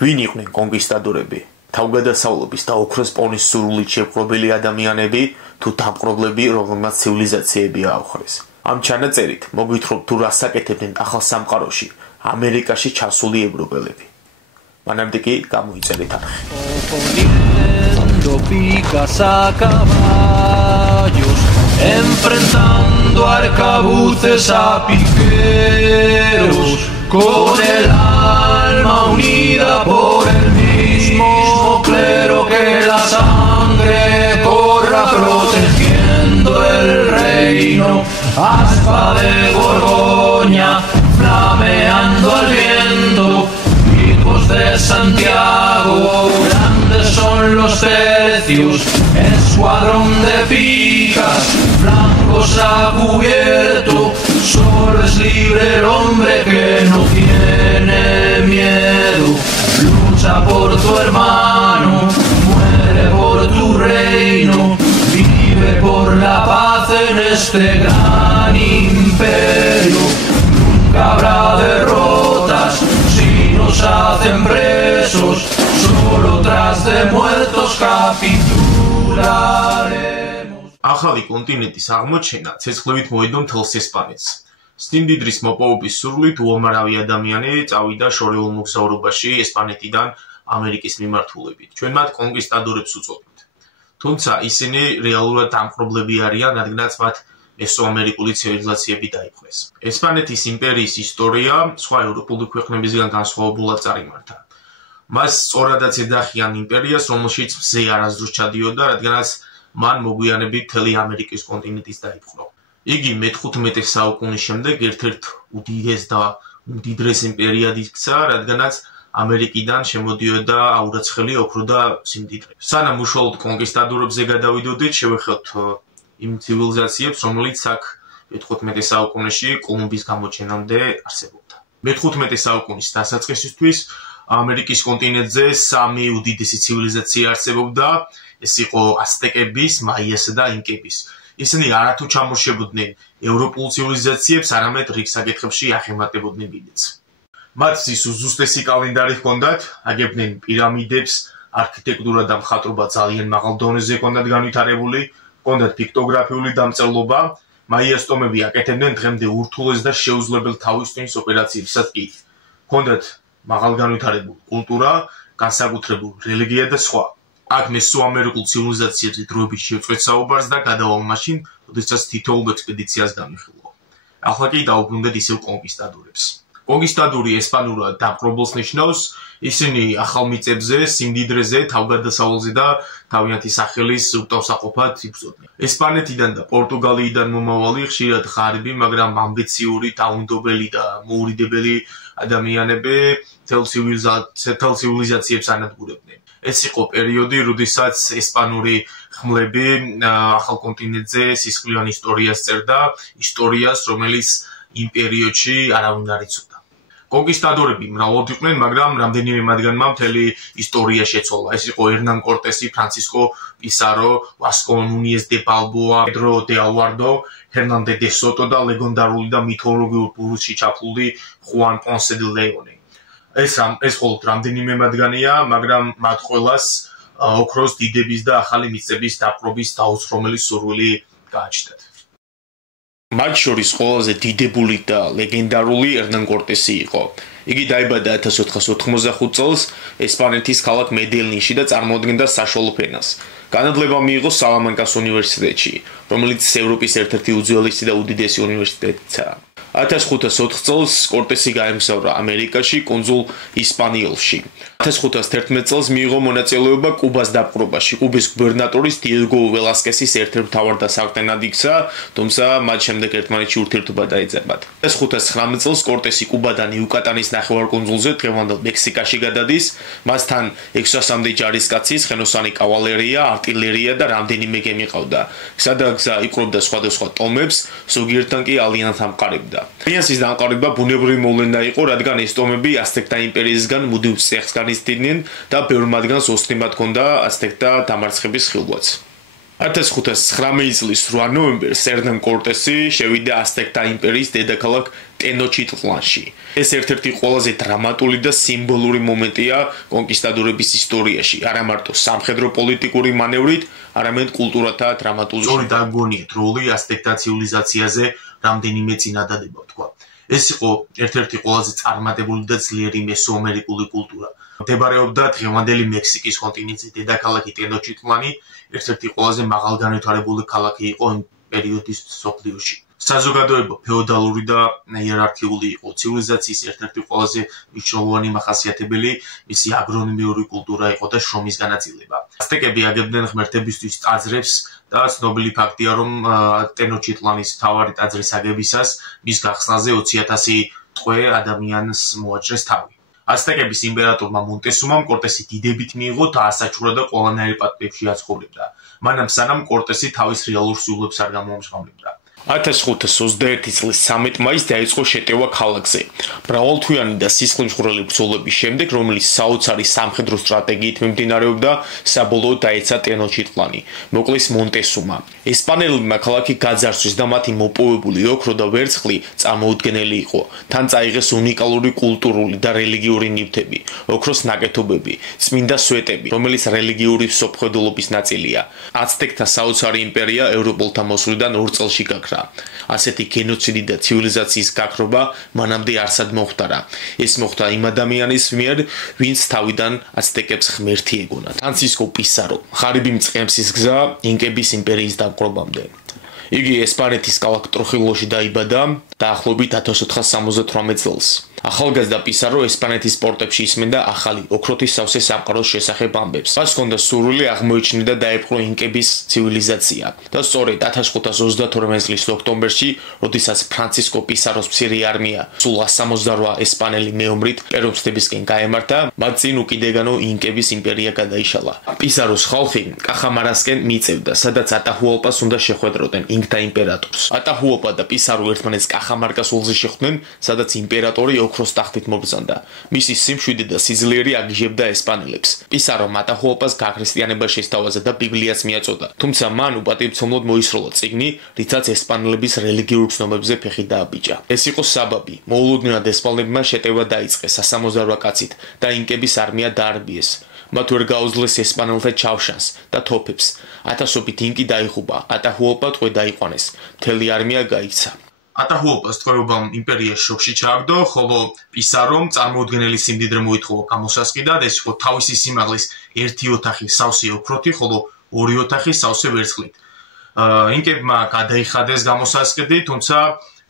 ვინ იყვნენ კონკისტადორები? თავგადასავლობის და ოქროს პონის სურვილით შეპყრობილი ადამიანები თუ დამპყრობლები, რომელმაც ცივილიზაციები ააოხრეს. ამ ჩანაწერით მოგვითხრობ თუ რას აკეთებდნენ ახალ სამყაროში ამერიკაში ჩასული ევროპელები. მანამდე კი გამოიწერეთ არხი. Enfrentando arcabuces a piqueros con el alma unida por el mismo clero que la sangre corra protegiendo el reino aspa de Borgoña flameando al viento hijos de Santiago grandes son los tercios escuadrón de picas blancos a cubierto solo es libre el hombre que no tiene miedo lucha por tu hermano muere por tu reino vive por la paz en este gran imperio nunca habrá derrotas si nos hacen presos solo tras de muertos capitularemos. ახალი კონტინენტის აღმოჩენა ცეცხლივით მოედო მთელს ესპანეთს. სტიმდიდრის მოპოვების სურვილით უამრავი ადამიანი წავიდა შორეულ მოგზაურობაში ესპანეთიდან ამერიკის მიმართულებით. ჩვენ მათ კონკისტადორებს უწოდებთ. თუმცა ისინი რეალურად დამპყრობლები არიან, რადგანაც მათ მესოამერიკული ცივილიზაციები დაიპყრეს. ესპანეთის იმპერიის ისტორია სხვა ევროპული ქვეყნებისგან განსხვავებულად წარიმართა. მას სწორადაც ეძახიან იმპერიას, რომელშიც მზე არასდროს ჩადიოდა, რადგანაც მან მოგვიანებით მთელი ამერიკის კონტინენტის დაიპყრო. იგი მე-15 საუკუნის შემდეგ ერთ-ერთ უდიდეს და უმდიდრეს იმპერიად იქცა, რადგანაც ამერიკიდან შემოდიოდა აურაცხელი ოქრო და სიმდიდრე. სანამ უშუალოდ კონკისტადორებზე გადავიდოდით, შევეხოთ იმ ცივილიზაციებს, რომელიც აქ მე-15 საუკუნეში კოლუმბის გამოჩენამდე არსებობდა. მე-15 საუკუნის დასაწყისისთვის ამერიკის კონტინენტზე სამი უდიდესი ცივილიზაცია არსებობდა. ეს იყო აზტეკების, მაიასა და ინკების. ისინი არათუ ჩამორშებოდნენ ევროპულ ცივილიზაციებს, არამედ რიგ საკითხებში ახემატებოდნენ კიდეც. მათ ზუსტესი კალენდარი ჰქონდათ, აგებდნენ პირამიდებს, არქიტექტურა და მხატვრობა ძალიან მაღალ დონეზე ჰქონდათ განვითარებული, ჰქონდათ პიქტოგრაფიული დამწერლობა, მაიას ტომები აკეთებდნენ დღემდე ურთულეს და შეუძლებელ თავისთავის ოპერაციებსაც კი. ჰქონდათ მაღალ განვითარებული კულტურა, განსაკუთრებული რელიგია და სხვა. აქ მესოამერიკულ ცივილიზაციებზე დროებით შევწყვეტ საუბარს და გადავალ მაშინ, როდესაც თითოეულ ექსპედიციას დამიხილო. ახლა კი დავუბრუნდეთ ისევ კონკისტადორებს. კონკისტადორი ესპანურად დამპყრობელს ნიშნავს, ისინი ახალ მიწებზე, სიმდიდრეზე, თავგადასავალზე და თავიანთი სახელის უთავსაყოფად იბრძოდნენ. ესპანეთიდან და პორტუგალიიდან მომავალი ხშირად ღარიბი, მაგრამ ამბიციური, დაუნდობელი და მოურიდებელი ადამიანები მთელ ცივილიზაციებს ანადგურებდნენ. ეს იყო პერიოდი, როდესაც ესპანური ხმლები ახალ კონტინენტზე სისხლიან ისტორიას წერდა, ისტორიას, რომელიც იმ პერიოდში არავინ არ იცოდა. კონკისტადორები მრავლად იყვნენ, მაგრამ რამდენიმე მათგანმა მთელი ისტორია შეცვალა. ეს იყო ერნან კორტესი, ფრანცისკო პისარო, ვასკო ნუნიეს დე ბალბოა, პედრო დე ალვარდო, ჰერნანდე დე სოტო და ლეგენდარული და მითოლოგიურ ბურთში ჩაფლული ხუან პონსე დე ლეონე. ეს მხოლოდ რამდენიმე მათგანია, მაგრამ მათ ყველას ოქროს დიდების და ახალი მიწების დაპყრობის დაუცხრომელი სურვილი გააჩნდათ. მათ შორის ყველაზე დიდებული და ლეგენდარული ერნან კორტესი იყო. იგი დაიბადა 1485 წელს ესპანეთის ქალაქ მედელინში და წარმოადგენდა საშუალო ფენას. განათლება მიიღო სალამანკას უნივერსიტეტში, რომელიც ევროპის ერთ-ერთი უძველესი და უდიდესი უნივერსიტეტია. 1504 წელს კორტესი გაემგზავრა ამერიკაში, კუნძულ ისპანიელში. 1511 წელს მიიღო მონაწილეობა კუბას დაპყრობაში. კუბის გუბერნატორის დიეგო ველასკესის ერთ-ერთ მთავარ დასაყრდენად იქცა, თუმცა მათ შემდეგ ერთმანეთში ურთიერთობა დაეძებათ. 1519 წელს კორტესი კუბადან იუკატანის ნახევარკუნძულზე დღევანდელ მექსიკაში გადადის, მასთან 600-მდე ჯარისკაცის, ხენოსანი კავალერია, არტილერია და რამდენიმე გემი ყავდა. გზადაგზა იკვრობდა სხვადასხვა ტომებს, ზოგიერთთან კი ალიანს ამყარებდა. ალიანსის დამყარება ბუნებრივი მოვლენა იყო, რადგან ეს ტომები აზტეკთა იმპერიისგან მუდმივ წეხს განიცდიდნენ და ბევრ მათგანს ოსტიმად ჰქონდა აზტეკთა დამარცხების ხილვაც. 1519 წლის 8 ნოემბერს ერნან კორტესი შევიდა აზტეკთა იმპერიის დედაქალაქ ტენოჩიტლანში. ეს ერთ-ერთი ყველაზე დრამატული და სიმბოლური მომენტია კონკისტადორების ისტორიაში, არა მარტო სამხედრო პოლიტიკური მანევრით, არამედ კულტურათა დრამატული. სწორედ აგონიათ როლი აზტეკთა ცივილიზაციაზე რამდენიმე წინადადება ვთქვა. ეს იყო ერთ-ერთი ყველაზე წარმატებული და ძლიერი მესოამერიკული კულტურა. მდებარეობდა დღევანდელი მექსიკის კონტინენტზე, დედაქალაქი ტენოჩიტლანი ერთ-ერთი ყველაზე მაღალგანვითარებული ქალაქი იყო იმ პერიოდის მსოფლიოში. საზოგადოება ფეოდალური და იერარქიული იყო. ცივილიზაციის ერთ-ერთი ყველაზე მნიშვნელოვანი მახასიათებელი მისი აგრონომიური კულტურა იყო და შრომის განაწილება. აზტეკები აგებდნენ ღმერთებისთვის ტაძრებს და ცნობილი ფაქტია, რომ ტენოჩიტლანის მთავარი ტაძრის აგებისას მის გახსნაზე 20,000 ტყვე ადამიანს მოაჭრეს თავი. აზტეკების იმპერატორმა მონტესუმამ კორტესი დიდებით მიიღო და ასაჩურა და ყველანაირ პატივებში აცხოვრებდა. მანამ სანამ კორტესი თავის რეალურ სულებს არ გამოამჟღავნებდა. 1521 წლის 13 მაისს დაიწყო შეტევა ქალაქზე. მრავალთვიანი და სისხლმჟღვრელი ბრძოლების შემდეგ, რომელიც საოცარი სამხედრო სტრატეგიით მიმდინარეობდა, საბოლოოდ დაეცა ტენოჩიტლანი. მოკლეს მონტესუმა. ესპანელებმა ქალაქი გაძარცვეს და მათი მოპოვებული ოქრო და ვერცხლი წარმოუდგენელი იყო. თან წაიღეს უნიკალური კულტურული და რელიგიური ნივთები, ოქროს ნაკეთობები, წმინდა სვეტები, რომელიც რელიგიური მსოფლმხედველობის ნაწილია. აზტეკთა საოცარი იმპერია ევროპელთა მოსვლიდან 2 წელში გაქრა. ასეთი გენოციდი და ცივილიზაციის გაქრობა მანამდე არსად მოხდარა. ეს მოხდა იმ ადამიანის მიერ, ვინც თავიდან აზტეკებს ღმერთი ეგონა. ფრანცისკო პისარო, ღარიბი მწყემსის გზა ინკების იმპერიის დამყრობამდე. იგი ესპანეთის ქალაქ ტრუხილოში დაიბადა დაახლოებით 1478 წელს. ახალგაზრდა პისარო ესპანეთის პორტებში ისმენდა ახალი ოქროთის სავსე სამყაროს შესახებ ამბებს. მას ჰქონდა სურვილი აღმოეჩინა და დაეპყრო ინკების ცივილიზაცია. და სწორედ 1522 წლის ოქტომბერში, როდესაც ფრანცისკო პისაროს მცირე არმია სულ 168 ესპანელი მეომრით პერუსდებისკენ გაემართა, მათ წინ უკიდეგანო ინკების იმპერია გადაიშალა. პისაროს ხალხი კახამარასკენ მიწევდა, სადაც ატაჰუალპას უნდა შეხვედროდნენ ინკთა იმპერატორს. ატაჰუალპა და პისარო ერთმანეთს კახამარკას ულზე შეხვდნენ, სადაც იმპერატორი ოქროს ტახტით მობრძანდა. მისი სიმშვიდე და სიძლიერე აგიჟებდა ესპანელებს. პისარო ატაჰუალპას გაქრისტიანება შესთავაზა და ბიბლიას მიაწოდა. თუმცა მან უპატივცემლად მოისროლა წიგნი, რითაც ესპანელების რელიგიურ ცნობებზე ფეხი დააბიჭა. ეს იყო საბაბი. მოულოდნელად ესპანელებმა შეტევა დაიწყეს 168 კაცით და ინკების არმია დაარბიეს. მათ ვერ გაუძლეს ესპანელთა ჩავშანს და თოფებს. ათასობით ინკი დაიღუპა, ატაჰუალპა ტყვე დაიყვანეს. მთელი არმია გაიქცა. ატაჰუალპას ტყვეობამ იმპერია შოკში ჩააგდო, ხოლო პისარომ წარმოუდგენელი სიმდიდრე მოითხოვა გამოსასყიდად. ეს იყო თავისი სიმაღლის 1 ოთახი სავსე ოქროთი, ხოლო 2 ოთახი სავსე ვერცხლით. ინკებმა გადაიხადეს გამოსასყიდი, თუმცა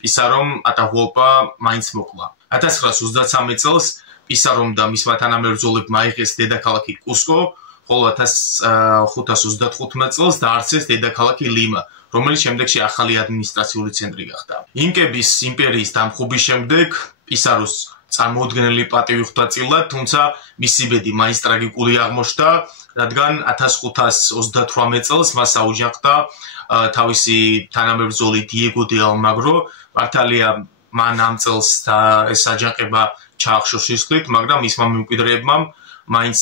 პისარომ ატაჰუალპა მაინც მოკლა. 1923 წელს პისარომ და მისმა თანამებრძოლებმა აიღეს დედაქალაქი კუსკო, ხოლო 1535 წელს დაარსეს დედაქალაქი ლიმა, რომელიც შემდეგში ახალი ადმინისტრაციული ცენტრი გახდა. ინკების იმპერიის დამხობის შემდეგ პისაროს წარმოუდგენელი პატივი ხვდა წილად, თუმცა მისი ბედი მაინც ტრაგიკული აღმოჩნდა, რადგან 1538 წელს მას აუჯანყდა თავისი თანამებრძოლი დიეგო დე ალმაგრო. მართალია მან ამ წელს ეს აჯანყება ჩაახშო სისხლით, მაგრამ მისმა მემკვიდრეებმა მაინც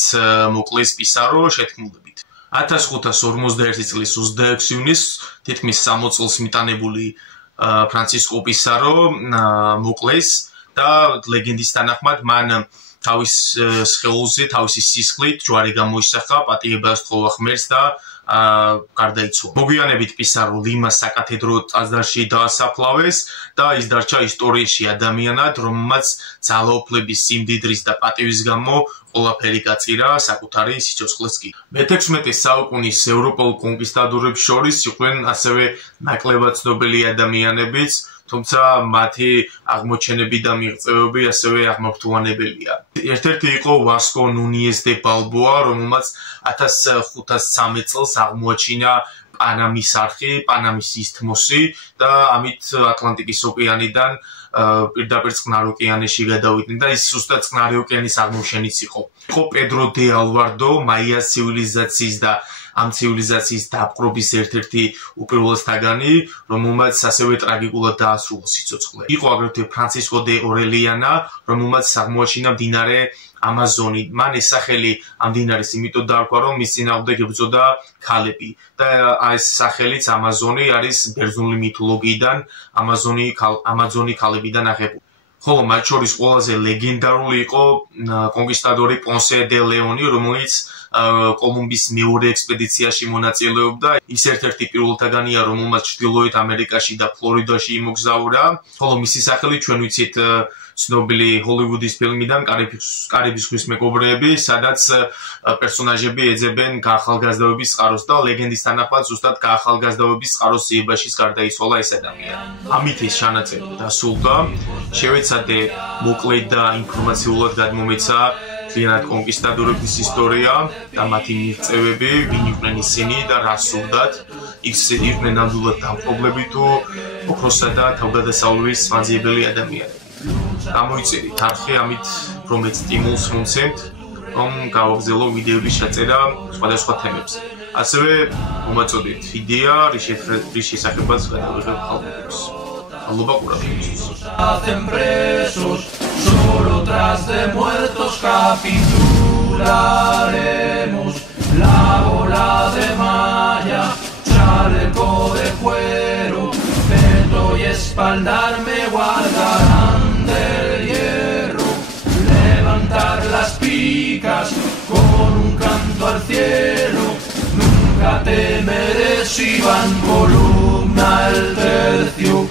მოკლეს პისარო შეთქმულებით. 1551 წლის 26 ივნისს თითქმის 60 წელს მიტანებული ფრანცისკო პისარო მოკლეს და ლეგენდის თანახმად მან თავის სხეულზე, თავისი სისხლით ჯვარი გამოისახა, პატიებას თხოვა ღმერთს და გარდაიცვალა. მოგვიანებით პისარო ლიმას საკათედრო ტაძარში დაასაფლავეს და ის დარჩა ისტორიაში ადამიანად, რომელმაც ძალაუფლების, სიმდიდრის და პატივის გამო ყველაფერი გაწირა, საკუთარი სიცოცხლეც კი. მე-16 საუკუნის ევროპელ კონკისტადორებს შორის იყვნენ ასევე ნაკლებად ცნობილი ადამიანებიც, თუმცა მათი აღმოჩენები და მიღწევები ასევე აღმოფრთოვანებელია. ერთ-ერთი იყო ვასკო ნუნიეს დე ბალბოა, რომელმაც 1513 წელს აღმოაჩინა პანამის არხი, პანამის ისთმოსი და ამით ატლანტიკის ოკეანიდან პირდაპირ წყნარ ოკეანეში გადავიდნენ და ის ზუსტად წყნარი ოკეანის აღმოჩენიც იყო. იყო პედრო დე ალვარდო, მაიას ცივილიზაციის და ამ ცივილიზაციის დაპყრობის ერთ-ერთი უპირველეს თაგანი, რომელმაც ასევე ტრაგიკულად დაასრულა სიცოცხლე. იყო აგრეთვე ფრანცისკო დე ორელიანა, რომელმაც აღმოაჩინა მდინარე ამაზონი. მან ეს სახელი ამ მდინარეს იმიტომ დაარქვა, რომ მის წინააღმდეგ ებრძოდა ქალები და ეს სახელიც ამაზონი არის ბერძნული მითოლოგიიდან ამაზონი ქალებიდან აღებული. ხოლო მათ შორის ყველაზე ლეგენდარული იყო კონკისტადორი პონსე დე ლეონი, რომელიც კოლუმბის მეორე ექსპედიციაში მონაწილეობდა. ის ერთ-ერთი პირველთაგანია, რომელმაც ჩრდილოეთ ამერიკაში და ფლორიდაში იმოგზაურა. ხოლო მისი სახელი ჩვენ ვიცით ცნობილი ჰოლივუდის ფილმიდან კარიბის ზღვის მეკობრეები, სადაც პერსონაჟები ეძებენ გაახალგაზრდობის წყაროს და ლეგენდის თანახმად ზუსტად გაახალგაზრდობის წყაროს ძიებაშიც გარდაიცვალა ეს ადამიანი. ამით ეს ჩანაწერი დასრულდა. შევეცადე მოკლედ და ინფორმაციულად გადმომეცა მთლიანად კონკისტადორების ისტორია და მათი მიღწევები, ვინ იყვნენ ისინი და რა სურდათ. იყვნენ ნამდვილად დამპყრობლები თუ ოქროსა და თავგადასავლის მანძიებელი ადამიანები. გამოიწერით არხი, ამით რომ მეც სტიმულს მომცემთ, რომ გავაგრძელო ვიდეოების ჩაწერა სხვადასხვა თემებზე. ასევე მომაწოდეთ იდეა, რის შესახებაც გადავიღებ ხალხებს. Alba hacen presos, solo tras de muertos capitularemos la bola de malla, chaleco de cuero, peto y espaldar me guardarán del hierro, levantar las picas con un canto al cielo, nunca temeré si van columna el tercio.